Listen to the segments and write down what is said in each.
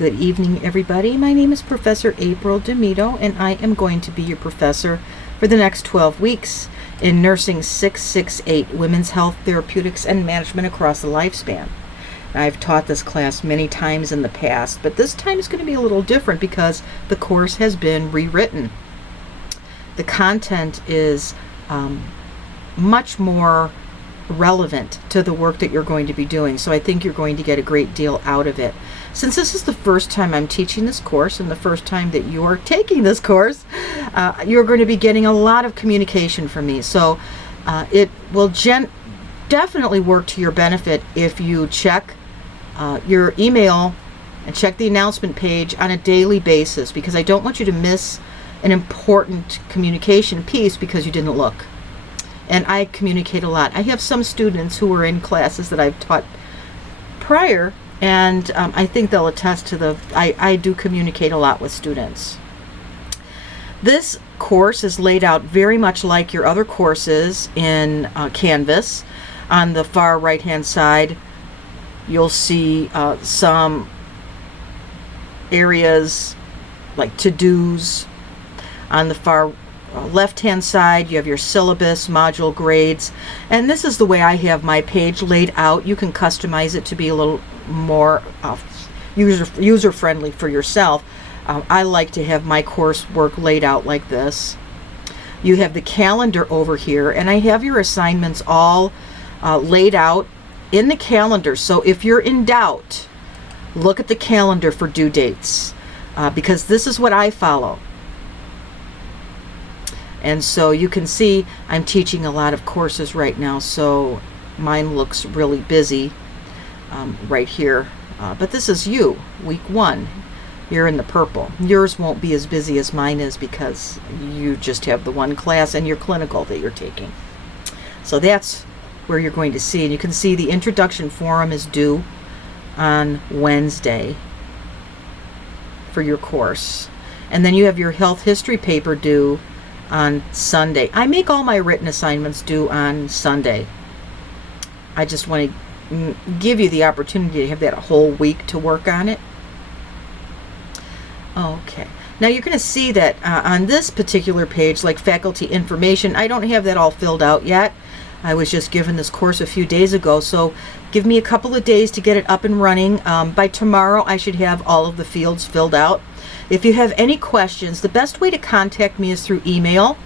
Good evening, everybody. My name is Professor April DeMito, and I am going to be your professor for the next 12 weeks in Nursing 668, Women's Health, Therapeutics, and Management Across the Lifespan. I've taught this class many times in the past, but this time is going to be a little different because the course has been rewritten. The content is much more relevant to the work that you're going to be doing, so I think you're going to get a great deal out of it. Since this is the first time I'm teaching this course and the first time that you're taking this course, you're going to be getting a lot of communication from me. So it will definitely work to your benefit if you check your email and check the announcement page on a daily basis, because I don't want you to miss an important communication piece because you didn't look. And I communicate a lot. I have some students who are in classes that I've taught prior, and I think they'll attest to I do communicate a lot with students. This course is laid out very much like your other courses in Canvas. On the far right hand side, you'll see some areas like to-dos. On the far left-hand side, you have your syllabus, module grades, and this is the way I have my page laid out. You can customize it to be a little more user-friendly for yourself. I like to have my coursework laid out like this. You have the calendar over here, and I have your assignments all laid out in the calendar. So if you're in doubt, look at the calendar for due dates, because this is what I follow. And so you can see I'm teaching a lot of courses right now, so mine looks really busy right here. But this is you, week 1. You're in the purple. Yours won't be as busy as mine is because you just have the one class and your clinical that you're taking. So that's where you're going to see. And you can see the introduction forum is due on Wednesday for your course. And then you have your health history paper due on Sunday. I make all my written assignments due on Sunday. I just want to give you the opportunity to have that whole week to work on it. Okay. Now you're going to see that on this particular page, like faculty information, I don't have that all filled out yet. I was just given this course a few days ago, so give me a couple of days to get it up and running. By tomorrow, I should have all of the fields filled out. If you have any questions, the best way to contact me is through email.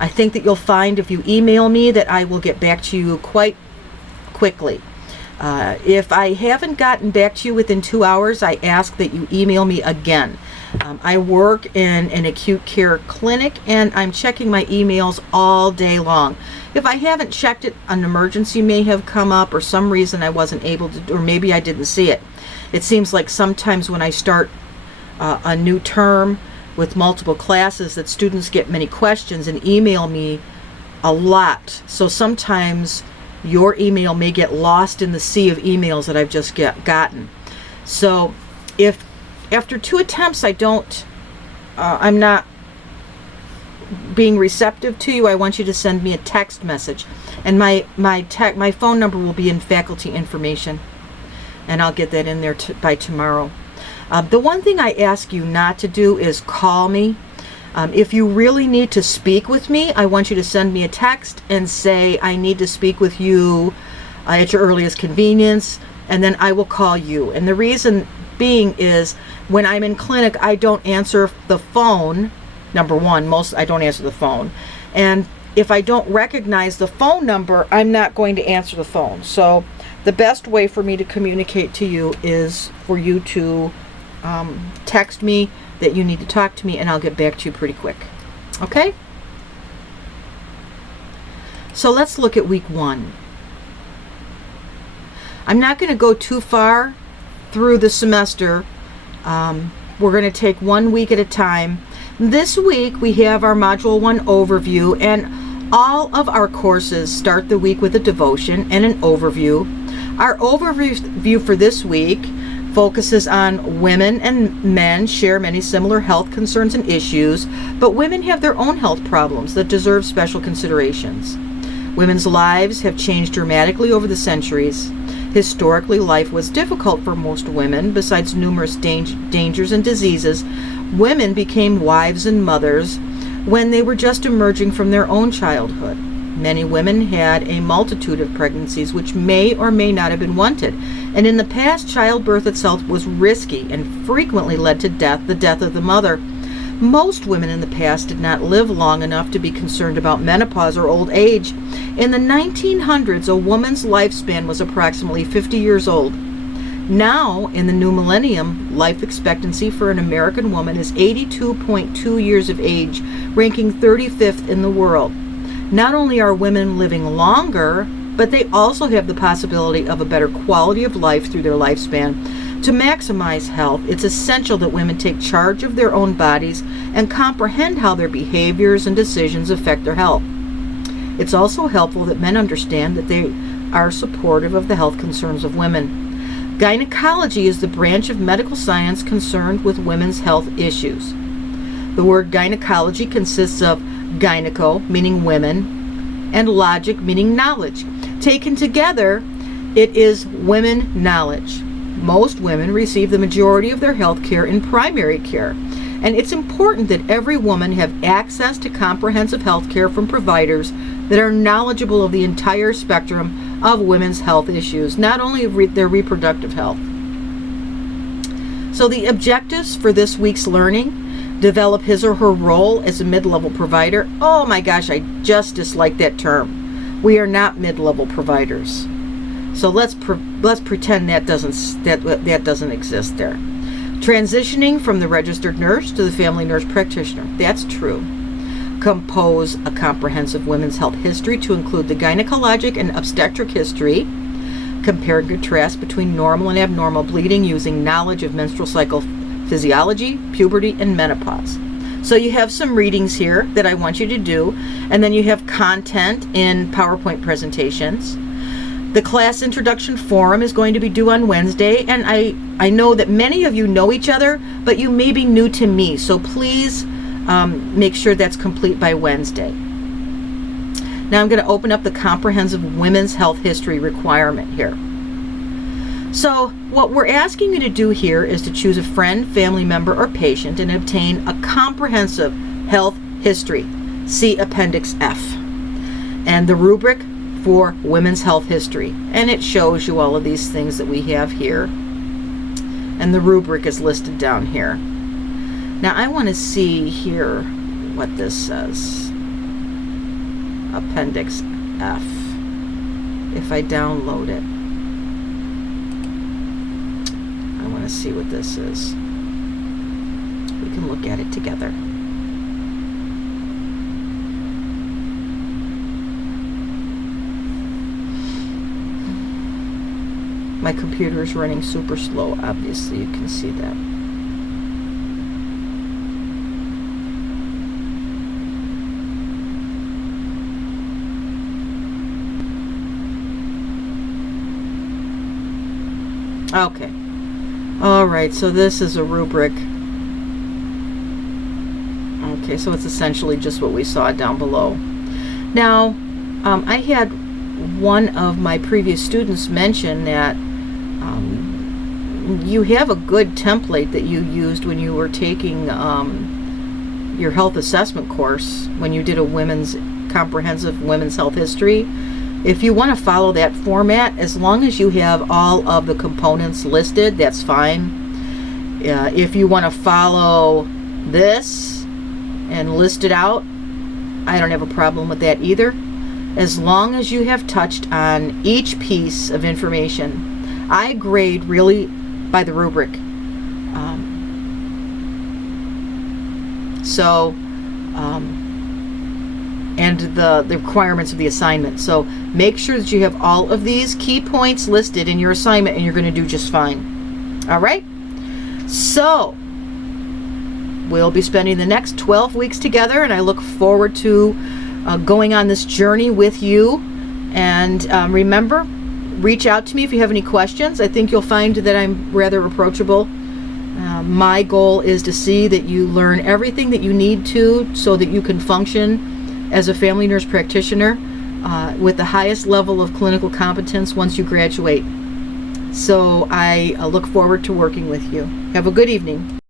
I think that you'll find if you email me that I will get back to you quite quickly. If I haven't gotten back to you within 2 hours, I ask that you email me again. I work in an acute care clinic, and I'm checking my emails all day long. If I haven't checked it, an emergency may have come up, or some reason I wasn't able to, or maybe I didn't see it. It seems like sometimes when I start a new term with multiple classes that students get many questions and email me a lot. So sometimes your email may get lost in the sea of emails that I've just gotten. So if after 2 attempts I'm not being receptive to you, I want you to send me a text message. And my phone number will be in faculty information, and I'll get that in there by tomorrow. The one thing I ask you not to do is call me. If you really need to speak with me, I want you to send me a text and say, I need to speak with you at your earliest convenience, and then I will call you. And the reason being is when I'm in clinic, I don't answer the phone. Number one, I don't answer the phone. And if I don't recognize the phone number, I'm not going to answer the phone. So the best way for me to communicate to you is for you to text me that you need to talk to me, and I'll get back to you pretty quick. Okay? So let's look at week 1. I'm not going to go too far through the semester. We're going to take 1 week at a time. This week we have our Module 1 overview, and all of our courses start the week with a devotion and an overview. Our overview for this week focuses on women and men share many similar health concerns and issues, but women have their own health problems that deserve special considerations. Women's lives have changed dramatically over the centuries. Historically, life was difficult for most women. Besides numerous dangers and diseases, women became wives and mothers when they were just emerging from their own childhood. Many women had a multitude of pregnancies which may or may not have been wanted, and in the past, childbirth itself was risky and frequently led to the death of the mother. Most women in the past did not live long enough to be concerned about menopause or old age. In the 1900s, a woman's lifespan was approximately 50 years old. Now, in the new millennium, life expectancy for an American woman is 82.2 years of age, ranking 35th in the world. Not only are women living longer, but they also have the possibility of a better quality of life through their lifespan. To maximize health, it's essential that women take charge of their own bodies and comprehend how their behaviors and decisions affect their health. It's also helpful that men understand that they are supportive of the health concerns of women. Gynecology is the branch of medical science concerned with women's health issues. The word gynecology consists of gyneco, meaning women, and logic, meaning knowledge. Taken together, it is women knowledge. Most women receive the majority of their health care in primary care, and it's important that every woman have access to comprehensive health care from providers that are knowledgeable of the entire spectrum of women's health issues, not only of their reproductive health. So the objectives for this week's learning: develop his or her role as a mid-level provider. Oh my gosh, I just dislike that term. We are not mid-level providers. So let's pretend that doesn't exist there. Transitioning from the registered nurse to the family nurse practitioner. That's true. Compose a comprehensive women's health history to include the gynecologic and obstetric history. Compare and contrast between normal and abnormal bleeding using knowledge of menstrual cycle physiology, puberty, and menopause. So you have some readings here that I want you to do, and then you have content in PowerPoint presentations. The class introduction forum is going to be due on Wednesday, and I know that many of you know each other, but you may be new to me, so please make sure that's complete by Wednesday. Now I'm going to open up the comprehensive women's health history requirement here. So what we're asking you to do here is to choose a friend, family member, or patient and obtain a comprehensive health history. See Appendix F. And the rubric for women's health history. And it shows you all of these things that we have here. And the rubric is listed down here. Now I want to see here what this says. Appendix F. If I download it. See what this is. We can look at it together. My computer is running super slow, obviously you can see that. Okay. Alright, so this is a rubric. Okay, so it's essentially just what we saw down below. Now, I had one of my previous students mention that you have a good template that you used when you were taking your health assessment course, when you did a comprehensive women's health history. If you want to follow that format, as long as you have all of the components listed, that's fine. If you want to follow this and list it out, I don't have a problem with that either. As long as you have touched on each piece of information. I grade really by the rubric. And the requirements of the assignment. So make sure that you have all of these key points listed in your assignment, and you're going to do just fine. All right? So we'll be spending the next 12 weeks together, and I look forward to going on this journey with you. And remember, reach out to me if you have any questions. I think you'll find that I'm rather approachable. My goal is to see that you learn everything that you need to so that you can function as a family nurse practitioner with the highest level of clinical competence once you graduate. So I look forward to working with you. Have a good evening.